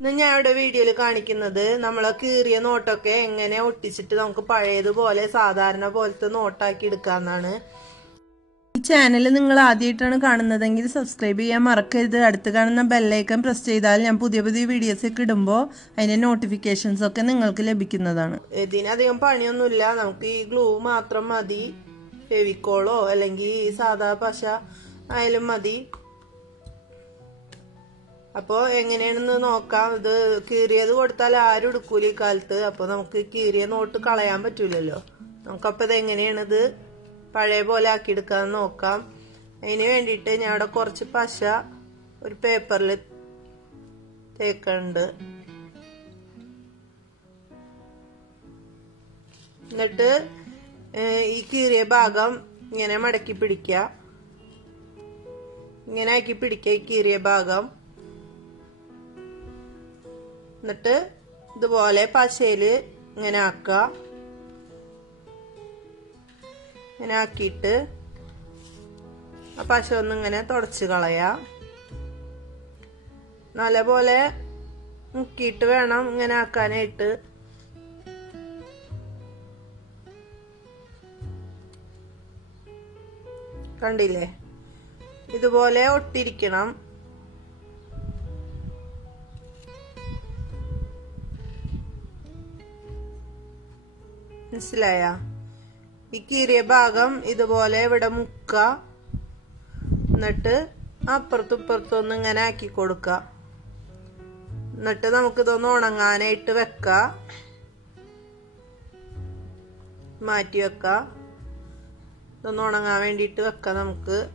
ഇന്ന് ഞാൻ ഇവിടെ വീഡിയോയിൽ കാണിക്കുന്നത് നമ്മളെ കീറിയ നോട്ടൊക്കെ എങ്ങനെ ഒട്ടിച്ചിട്ട് നമുക്ക് പഴയതുപോലെ സാധാരണ പോലത്തെ നോട്ടാക്കി എടുക്കാന്നാണ്. ഈ ചാനൽ നിങ്ങൾ ആദ്യമായിട്ടാണ് കാണുന്നതെങ്കിൽ സബ്സ്ക്രൈബ് ചെയ്യാൻ മറക്കരുത്. അടുത്ത് കാണുന്ന ബെല്ലൈക്കൺ പ്രസ് ചെയ്താൽ ഞാൻ പുതിയ പുതിയ വീഡിയോസ് ഒക്കെ ഇടുമ്പോൾ അതിന്റെ നോട്ടിഫിക്കേഷൻസ് ഒക്കെ നിങ്ങൾക്ക് ലഭിക്കുന്നതാണ്. ഇതിനധികം പണിയൊന്നുമില്ല. നമുക്ക് ഈ ഗ്ലൂ മാത്രം മതി. ഫെവിക്കോളോ അല്ലെങ്കിൽ സാധാ പശ ആയാലും മതി. അപ്പോ എങ്ങനെയാണെന്ന് നോക്കാം. ഇത് കീറിയത് കൊടുത്താൽ ആരും എടുക്കൂല ഈ കാലത്ത്. അപ്പൊ നമുക്ക് കീറിയ നോട്ട് കളയാൻ പറ്റൂലല്ലോ. നമുക്കപ്പോ ഇത് എങ്ങനെയാണിത് പഴയ പോലെ ആക്കിയെടുക്കാൻ നോക്കാം. അതിന് വേണ്ടിയിട്ട് ഞാൻ അവിടെ കുറച്ച് പശ ഒരു പേപ്പറിൽ തേക്കുന്നുണ്ട് എന്നിട്ട് ഈ കീറിയ ഭാഗം ഇങ്ങനെ മടക്കി പിടിക്കുക. ഇങ്ങനെ ആക്കി പിടിക്കുക ഈ കീറിയ ഭാഗം. എന്നിട്ട് ഇതുപോലെ പശയിൽ ഇങ്ങനെ ആക്കുക. ഇങ്ങനെ ആക്കിയിട്ട് ആ പശ ഒന്ന് ഇങ്ങനെ തുടച്ച് കളയാ. നല്ലപോലെ മുക്കിയിട്ട് വേണം ഇങ്ങനെ ആക്കാനായിട്ട്. കണ്ടില്ലേ? ഇതുപോലെ ഒട്ടിരിക്കണം. മനസ്സിലായ? ഈ കീറിയ ഭാഗം ഇതുപോലെ ഇവിടെ മുക്ക എന്നിട്ട് അപ്പുറത്തും ഇപ്പുറത്തും ഒന്ന് ഇങ്ങനെ ആക്കി കൊടുക്ക. എന്നിട്ട് നമുക്കിതൊന്ന് ഉണങ്ങാനായിട്ട് വെക്ക. മാറ്റി വെക്ക. ഇതൊന്ന് ഉണങ്ങാൻ വേണ്ടിയിട്ട് വെക്ക നമുക്ക്.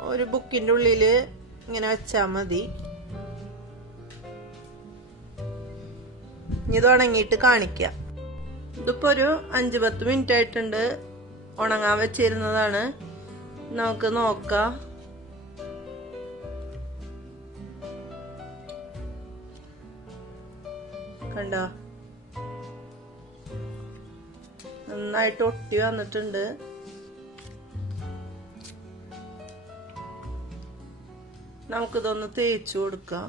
ഒരു ബുക്കിന്റെ ഉള്ളിൽ ഇങ്ങനെ വെച്ചാ മതി. ഇത് ഉണങ്ങിയിട്ട് കാണിക്കാം. ഇതിപ്പോ ഒരു അഞ്ചു പത്ത് മിനിറ്റ് ആയിട്ടുണ്ട്. ഉണങ്ങാൻ വെച്ചിരുന്നതാണ്. നമുക്ക് നോക്കാം. കണ്ടോ? നന്നായിട്ട് ഒട്ടി വന്നിട്ടുണ്ട്. നമുക്കിതൊന്ന് തേച്ചു കൊടുക്കാം.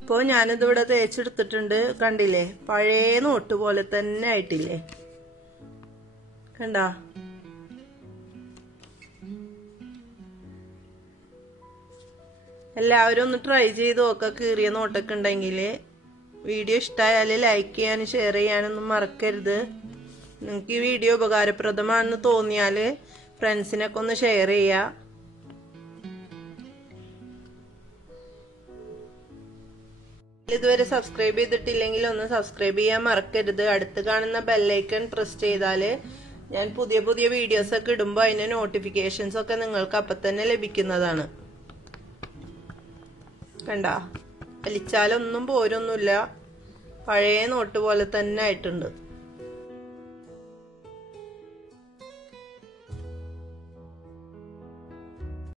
ഇപ്പോൾ ഞാനിതിവിടെ തേച്ചെടുത്തിട്ടുണ്ട്. കണ്ടില്ലേ? പഴയ നോട്ട് പോലെ തന്നെ ആയിട്ടില്ലേ? കണ്ട? എല്ലാവരും ഒന്ന് ട്രൈ ചെയ്ത് നോക്കുക കീറിയ നോട്ടൊക്കെ ഉണ്ടെങ്കിൽ വീഡിയോ ഇഷ്ടമായാൽ ലൈക്ക് ചെയ്യാനും ഷെയർ ചെയ്യാനൊന്നും മറക്കരുത്. നിങ്ങൾക്ക് ഈ വീഡിയോ ഉപകാരപ്രദമാണെന്ന് തോന്നിയാൽ ഫ്രണ്ട്സിനൊക്കെ ഒന്ന് ഷെയർ ചെയ്യുക ഇതുവരെ സബ്സ്ക്രൈബ് ചെയ്തിട്ടില്ലെങ്കിൽ ഒന്ന് സബ്സ്ക്രൈബ് ചെയ്യാൻ മറക്കരുത്. അടുത്ത് കാണുന്ന ബെല്ലൈക്കൺ പ്രസ് ചെയ്താൽ ഞാൻ പുതിയ പുതിയ വീഡിയോസ് ഒക്കെ ഇടുമ്പോൾ അതിന്റെ നോട്ടിഫിക്കേഷൻസ് ഒക്കെ നിങ്ങൾക്ക് അപ്പം തന്നെ ലഭിക്കുന്നതാണ്. കണ്ട? വലിച്ചാലൊന്നും പോരൊന്നുമില്ല. പഴയ നോട്ട് പോലെ തന്നെ ആയിട്ടുണ്ട്.